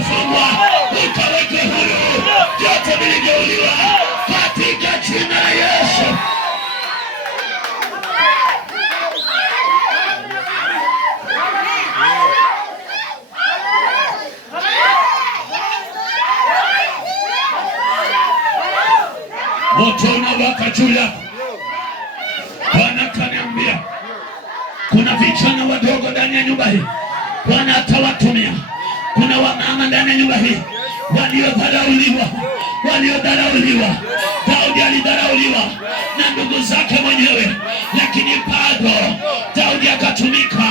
vilivyofungwa ukaweke huru, vyote vilivyouliwa katika jina la Yesu. Moto unawaka juu yako. Bwana kaniambia kuna vijana wadogo ndani ya nyumba hii, Bwana atawatumia. Kuna wamama ndani ya nyumba hii waliodharauliwa. Daudi alidharauliwa na ndugu zake mwenyewe, lakini bado Daudi akatumika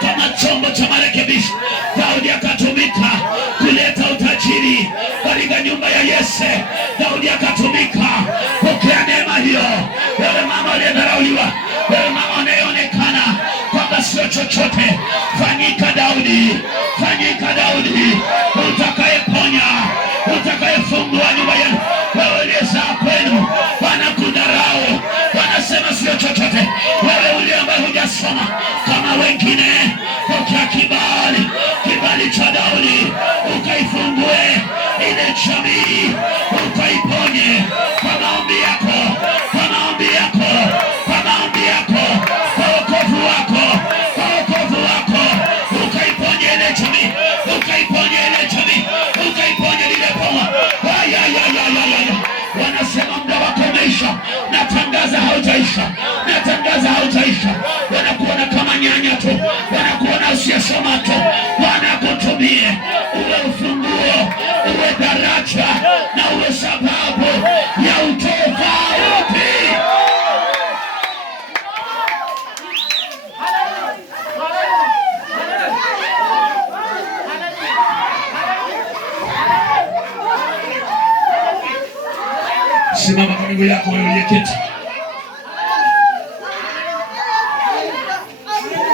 kama chombo cha marekebisho. Daudi akatumika kuleta utajiri katika nyumba ya Yese. Daudi akatumika. Pokea neema hiyo. Wewe mama aliyedharauliwa, wewe mama anayeonekana kwamba sio chochote, fanyika Daudi, fanyika Daudi, utakayeponya, utakayefungua nyumba yenu. Wewe uliyezaa kwenu wanakudharau, wanasema sio chochote. Wewe uliye ambaye hujasoma kama wengine, pokea kibali cha Daudi, ukaifungue ile jamii, ukaiponye kwa maombi yako, kwa maombi yako, kwa maombi yako, kwa wokovu wako, kwa wokovu wako, ukaiponye ile jamii, ukaiponye ile jamii, ukaiponye lile boma. Wanasema muda wako umeisha. Natangaza haujaisha, natangaza haujaisha. Wanakuona kama nyanya tu, wanakuona usiyesoma tu. Bwana akutumie uwe ufunguo, uwe daraja na uwe sababu ya utofauti. Simama kwa miguu yako wewe uliyeketi.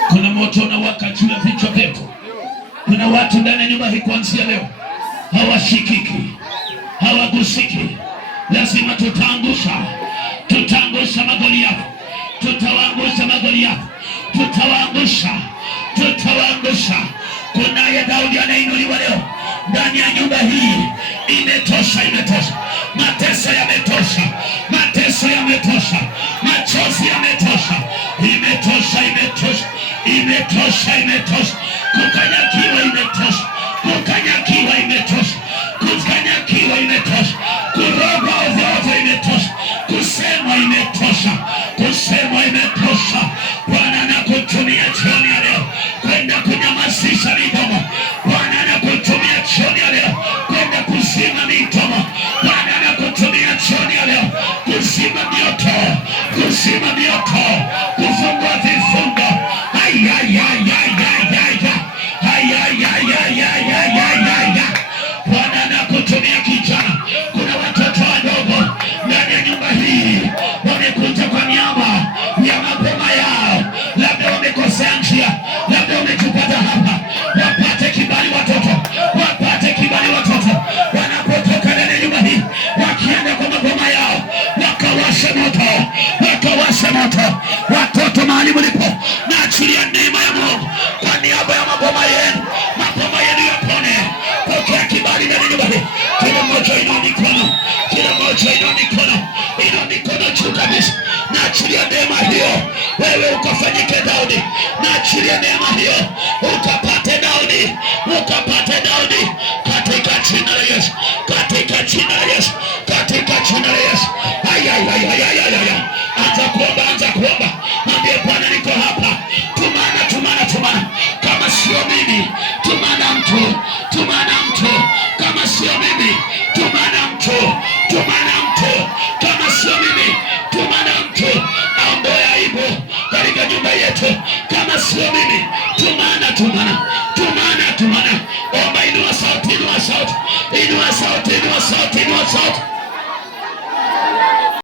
Kuna moto unawaka juu ya vichwa vyetu. Kuna watu ndani ya nyumba hii kuanzia leo hawashikiki, hawagusiki. Lazima tutaangusha Magoliathi, tutawaangusha Magoliathi, tutawaangusha. Kunaye Daudi anainuliwa leo ndani ya nyumba hii. Imetosha. Mateso yametosha, mateso yametosha, machozi yametosha. Imetosha. Kukanyakiwa imetosha, kukanyakiwa imetosha, kuroga ovyo imetosha, kusema imetosha. Bwana anakutumia jioni ya leo kwenda kunyamazisha midomo. Bwana anakutumia jioni ya leo kwenda kuzima midomo. Bwana anakutumia jioni ya leo kuzima mioto, kufungua vifungo. Bwana anakutumia kijana. Kuna watoto wadogo ndani ya nyumba hii wamekuja kwa niaba ya mapema yao, labda wamekosea njia, labda wametupata hapa. Wapate kibali watoto, wanapotoka ndani ya nyumba hii wakienda kwa mapema yao, wakawashe moto. Watoto mahali mlipo, naachilia neema ya Mungu kwa niaba ya mapema yenu yapone. Pokea kibali ndani ya nyumba hii. Kila mmoja inua mikono juu kabisa. Naachilia neema hiyo. Wewe ukafanyike Daudi. Naachilia neema hiyo.